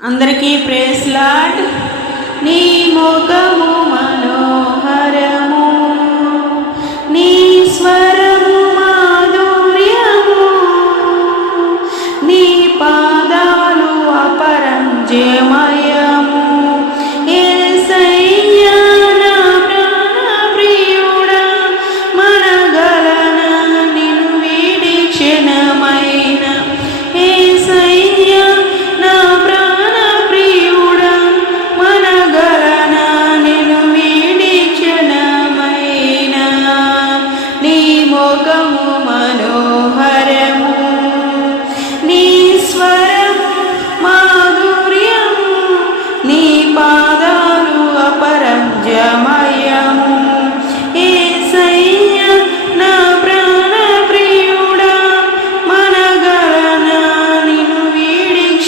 అందరికీ ప్రేస్లాడ్ నీ మోగము మనో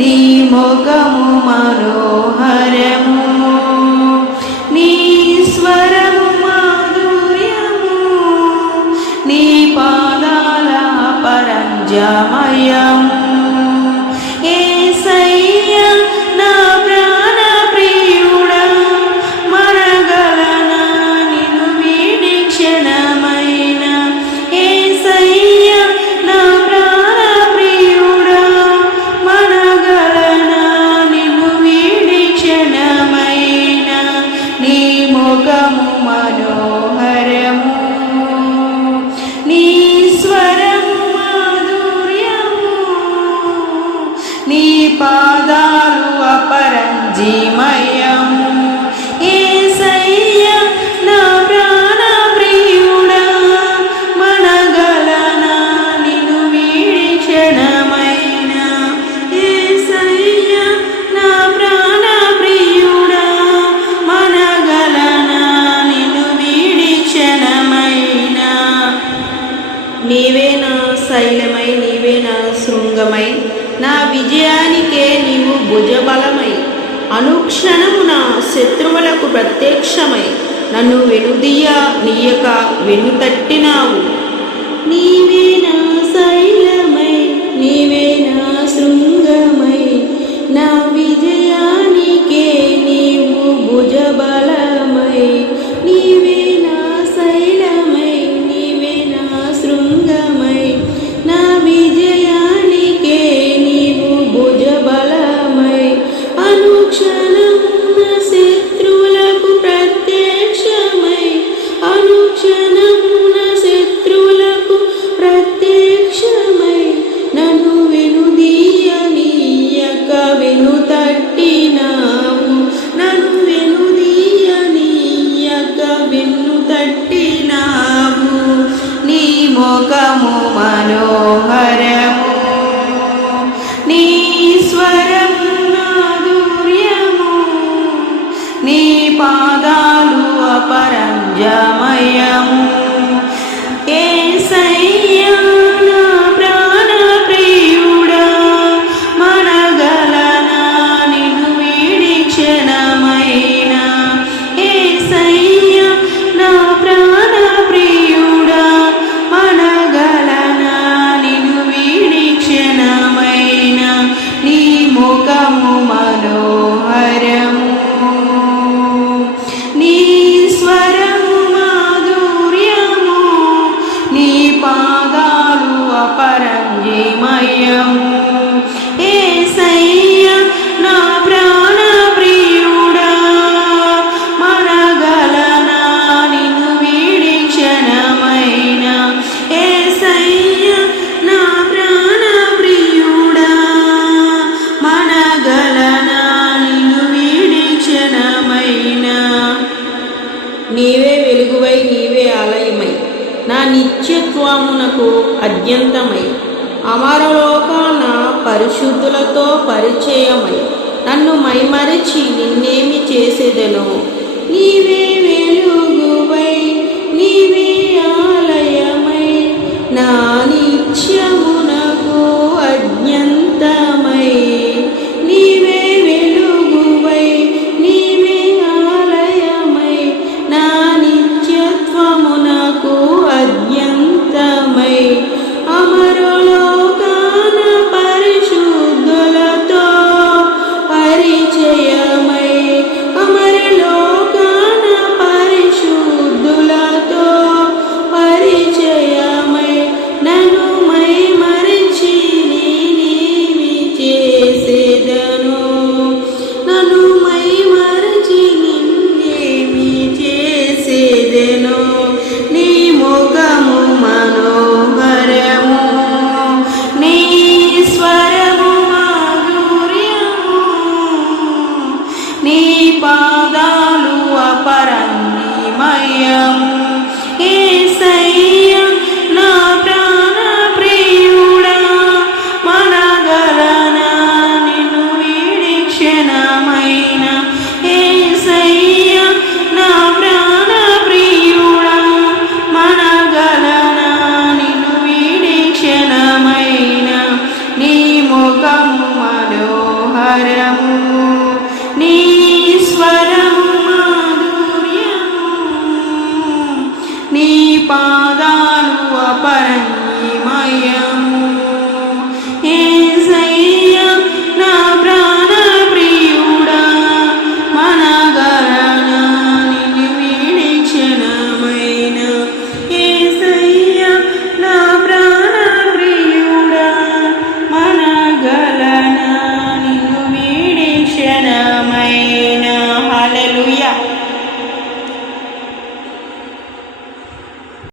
నీ ముఖము మనోహరము నీ స్వరము మాధుర్యము నీ పాదాల పరంజమయము నీ పాదాలు అపరంజిమయం. ఏసై నా విజయానికే నీవు భుజబలమై. అనుక్షణము నా శత్రువులకు ప్రత్యక్షమై నన్ను వెనుదీయ నీయక వెనుతట్టినావు. నీవే నా శైలమై నీవే అత్యంతమై. అమరలోకాన పరిశుద్ధులతో పరిచయమై నన్ను మైమరచి నిన్నేమి చేసేదను? నీవే వెలుగువై నీవే ఆలయమై నాని